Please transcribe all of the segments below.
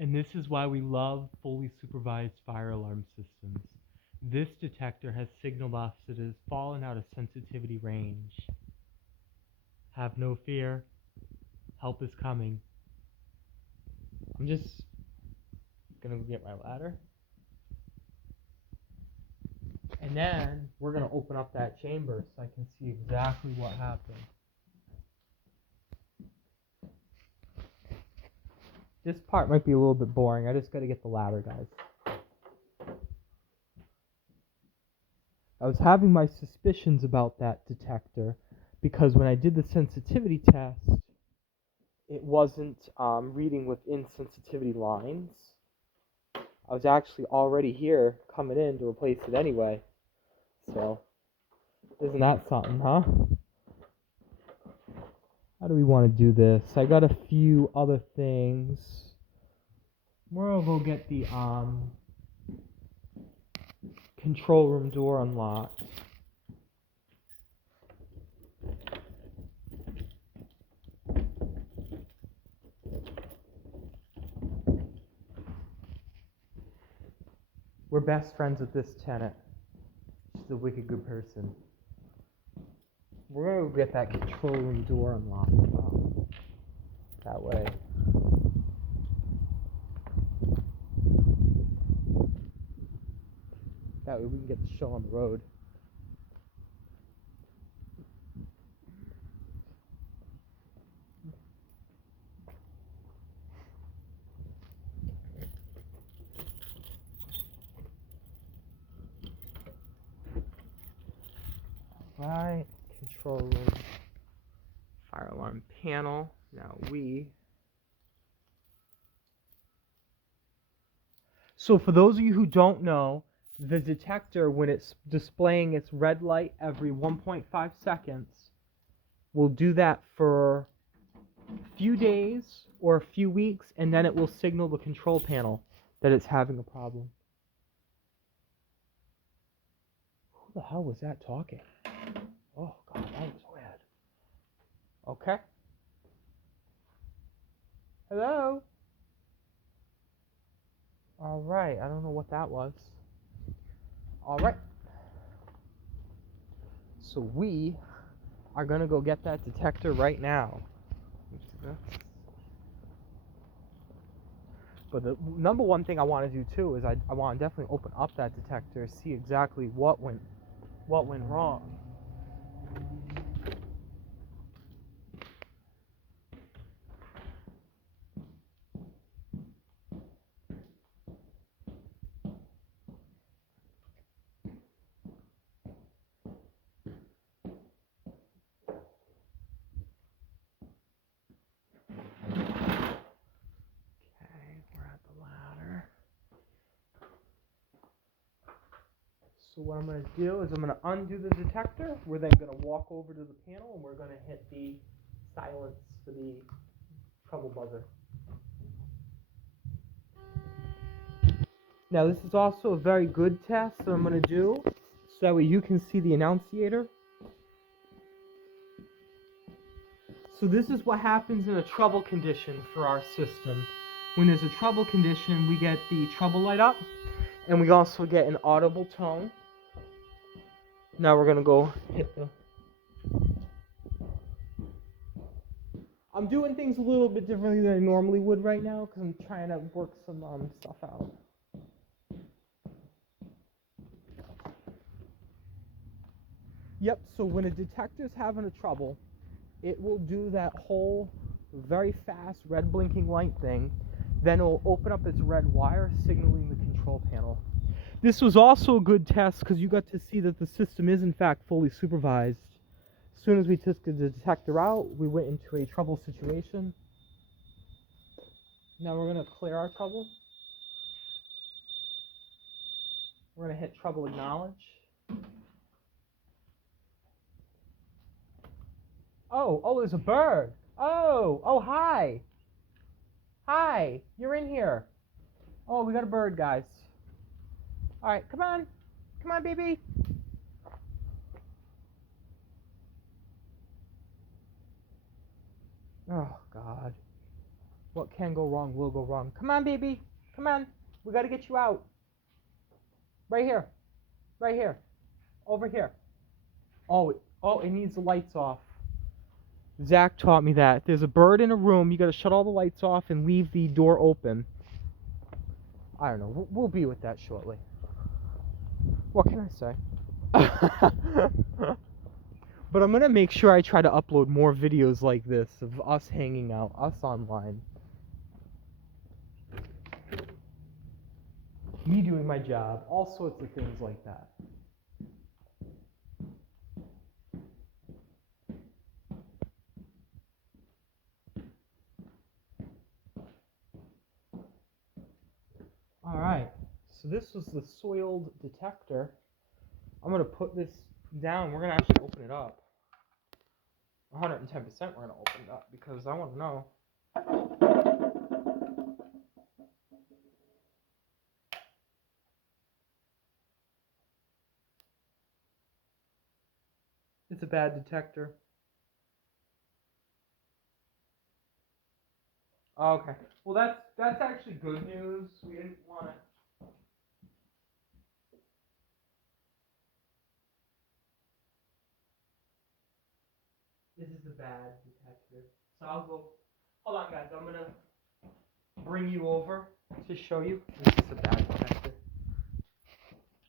And this is why we love fully supervised fire alarm systems. This detector has signaled us it has fallen out of sensitivity range. Have no fear. Help is coming. I'm just gonna go get my ladder. And then we're gonna open up that chamber so I can see exactly what happened. This part might be a little bit boring. I just gotta get the ladder, guys. I was having my suspicions about that detector because when I did the sensitivity test, it wasn't reading within sensitivity lines. I was actually already here coming in to replace it anyway. So, isn't that something, huh? How do we want to do this? I got a few other things. We're gonna go get the control room door unlocked. We're best friends with this tenant. She's a wicked good person. We're gonna go get that control room door unlocked. That way. That way we can get the show on the road. Right, control room, fire alarm panel. Now So for those of you who don't know, the detector, when it's displaying its red light every 1.5 seconds, will do that for a few days or a few weeks, and then it will signal the control panel that it's having a problem. Who the hell was that talking? Oh, God, that was weird. Okay. Hello? All right, I don't know what that was. All right. So we are going to go get that detector right now. But the number one thing I want to do too is I want to definitely open up that detector, see exactly what went wrong. Okay, we're at the ladder. So what I'm going to do is I'm going to undo the detector. We're then going to walk over to the panel and we're going to hit the silence for the trouble buzzer. Now this is also a very good test that I'm going to do so that way you can see the annunciator. So this is what happens in a trouble condition for our system. When there's a trouble condition, we get the trouble light up, and we also get an audible tone. Now we're going to go hit the... I'm doing things a little bit differently than I normally would right now because I'm trying to work some stuff out. Yep, so when a detector's having a trouble, it will do that whole very fast red blinking light thing. Then it will open up its red wire, signaling the control panel. This was also a good test because you got to see that the system is in fact fully supervised. As soon as we took the detector out, we went into a trouble situation. Now we're going to clear our trouble. We're going to hit trouble acknowledge. Oh, there's a bird. Oh, hi. Hi, you're in here. Oh, we got a bird, guys. All right, come on. Come on, baby. Oh, God. What can go wrong will go wrong. Come on, baby. Come on. We got to get you out. Right here. Right here. Over here. Oh, it needs the lights off. Zach taught me that. If there's a bird in a room, you got to shut all the lights off and leave the door open. I don't know. We'll be with that shortly. What can I say? But I'm going to make sure I try to upload more videos like this of us hanging out, us online. Me doing my job, all sorts of things like that. Alright, so this was the soiled detector. I'm going to put this down. We're going to actually open it up. 110% we're going to open it up because I want to know. It's a bad detector. Oh, okay. Well, that's actually good news. We didn't want to. This is a bad detector. So I'll go. Hold on, guys. I'm gonna bring you over to show you. This is a bad detector.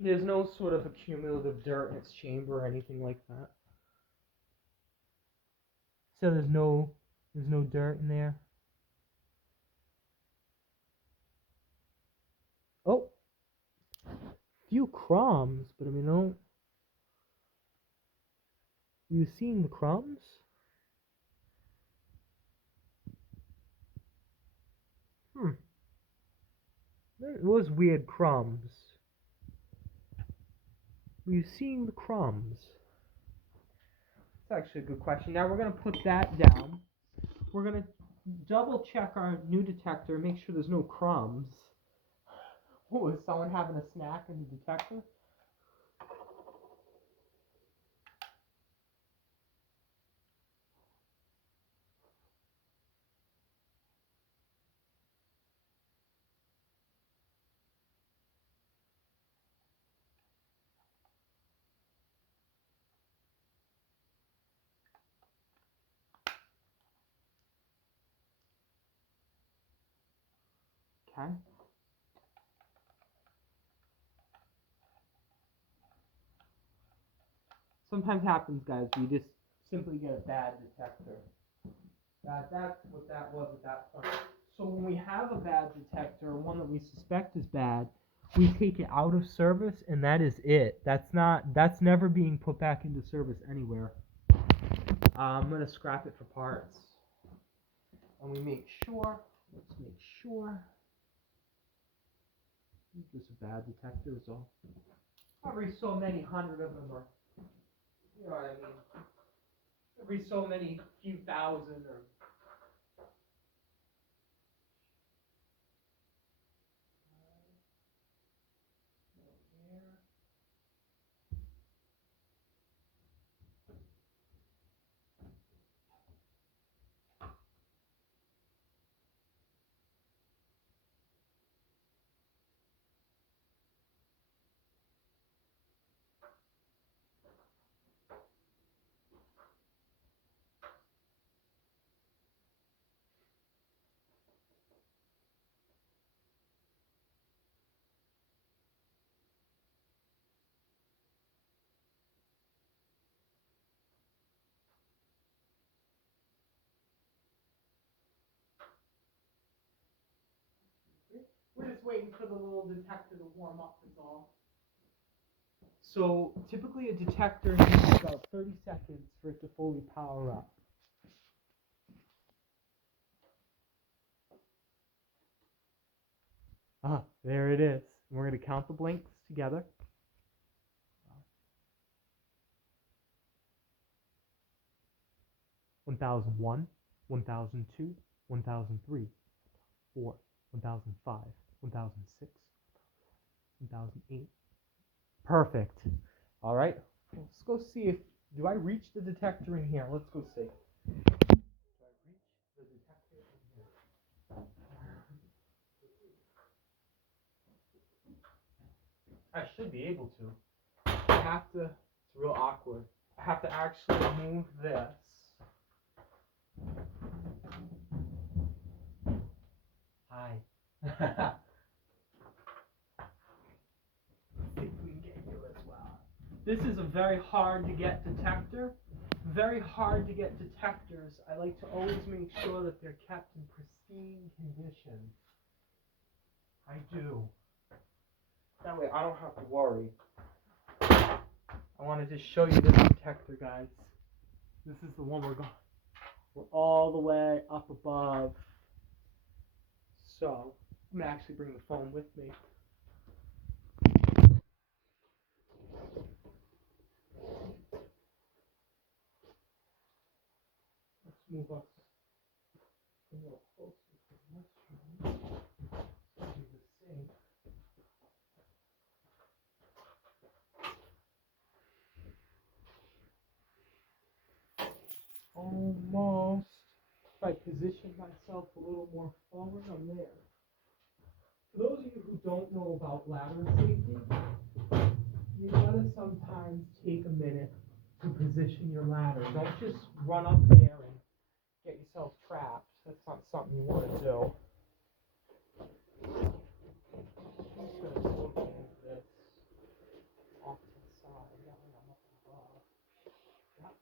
There's no sort of accumulative dirt in its chamber or anything like that. So there's no dirt in there. Oh, few crumbs, but I mean, don't. You seeing the crumbs? It was weird crumbs. Were you seeing the crumbs? That's actually a good question. Now we're gonna put that down. We're gonna double check our new detector, make sure there's no crumbs. Oh, is someone having a snack in the detector? Okay. Sometimes happens, guys. We just simply get a bad detector. That's what that was at that point. So when we have a bad detector, one that we suspect is bad, we take it out of service, and that is it. That's never being put back into service anywhere. I'm gonna scrap it for parts, and we make sure. Let's make sure. This is a bad detector is all. Every so many hundred of them are. You know what I mean? Every so many few thousand or. We're just waiting for the little detector to warm up, is all. So typically a detector needs about 30 seconds for it to fully power up. Ah, there it is. We're going to count the blinks together. 1001, 1002, 1003, 4, 1005, 1006, 1008. Perfect. All right. Let's go see if do I reach the detector in here? Let's go see. Do I reach the detector in here? I should be able to. I have to, it's real awkward. I have to actually move this. Hi. See if we can get you as well. This is a very hard to get detector. Very hard to get detectors. I like to always make sure that they're kept in pristine condition. I do. That way I don't have to worry. I want to just show you this detector, guys. This is the one we're going. We're all the way up above. So I'm gonna actually bring the phone with me. Let's move us a little closer to the restroom. Let's do the sink. Almost. If I position myself a little more forward, I'm there. For those of you who don't know about ladder safety, you gotta sometimes take a minute to position your ladder. Don't just run up there and get yourself trapped. That's not something you want to do. I'm just gonna move this off to the side. That way I'm up above. Yep.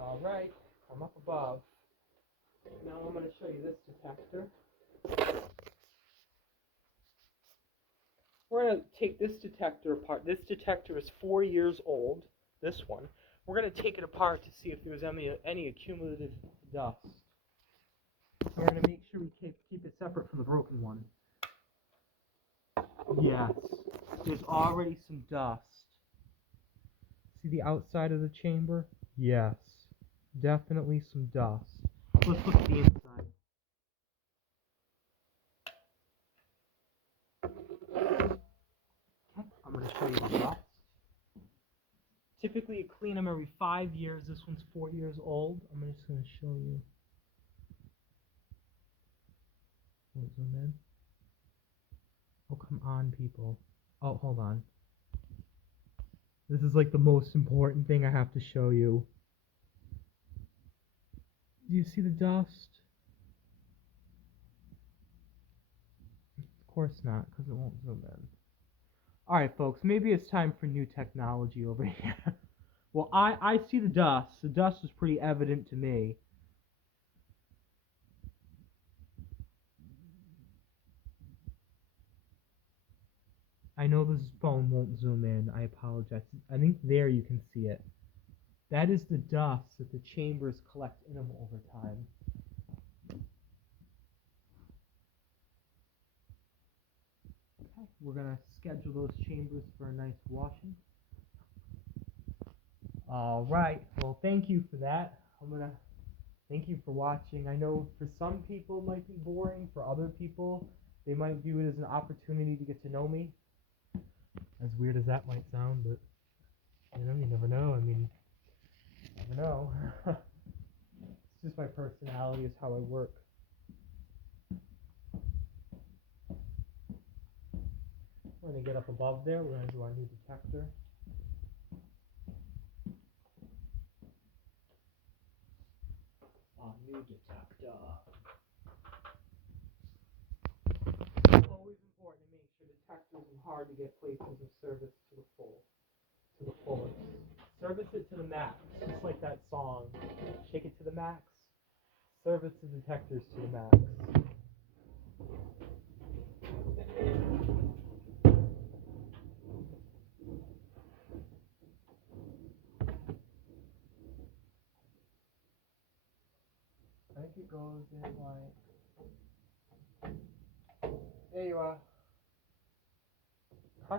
All right, I'm up above. Now I'm going to show you this detector. We're going to take this detector apart. This detector is 4 years old, this one. We're going to take it apart to see if there's any accumulative dust. We're going to make sure we keep it separate from the broken one. Yes, there's already some dust. See the outside of the chamber? Yes, definitely some dust. Let's look at the inside. I'm going to show you the dust. Typically, you clean them every 5 years. This one's 4 years old. I'm just going to show you. Zoom in. Oh, come on, people. Oh, hold on. This is like the most important thing I have to show you. Do you see the dust? Of course not, because it won't zoom in. Alright, folks, maybe it's time for new technology over here. Well, I see the dust. The dust is pretty evident to me. I know this phone won't zoom in. I apologize. I think there you can see it. That is the dust that the chambers collect in them over time. Okay, we're going to schedule those chambers for a nice washing. All right. Well, thank you for that. Thank you for watching. I know for some people it might be boring. For other people, they might view it as an opportunity to get to know me. As weird as that might sound, but you never know. I mean, you never know. It's just my personality, is how I work. We're going to get up above there. We're going to do our new detector. Our new detector. Always important to make sure detectors and hard to get places of service to the fullest. Service it to the max, just like that song. Shake it to the max. Service the detectors to the max. I think it goes in like. There you are. Huh?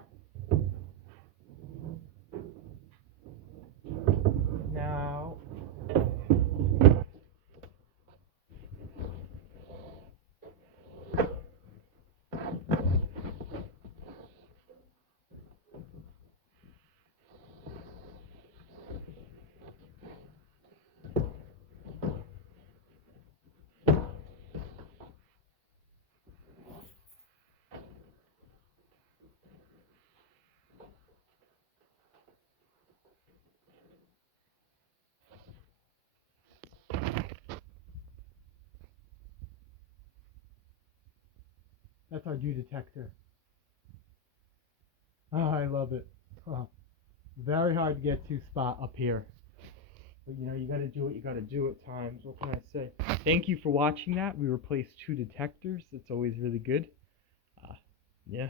Now. That's our dew detector. Oh, I love it. Oh, very hard to get to spot up here. But you know, you gotta do what you gotta do at times. What can I say? Thank you for watching that. We replaced 2 detectors. It's always really good. Uh, yeah.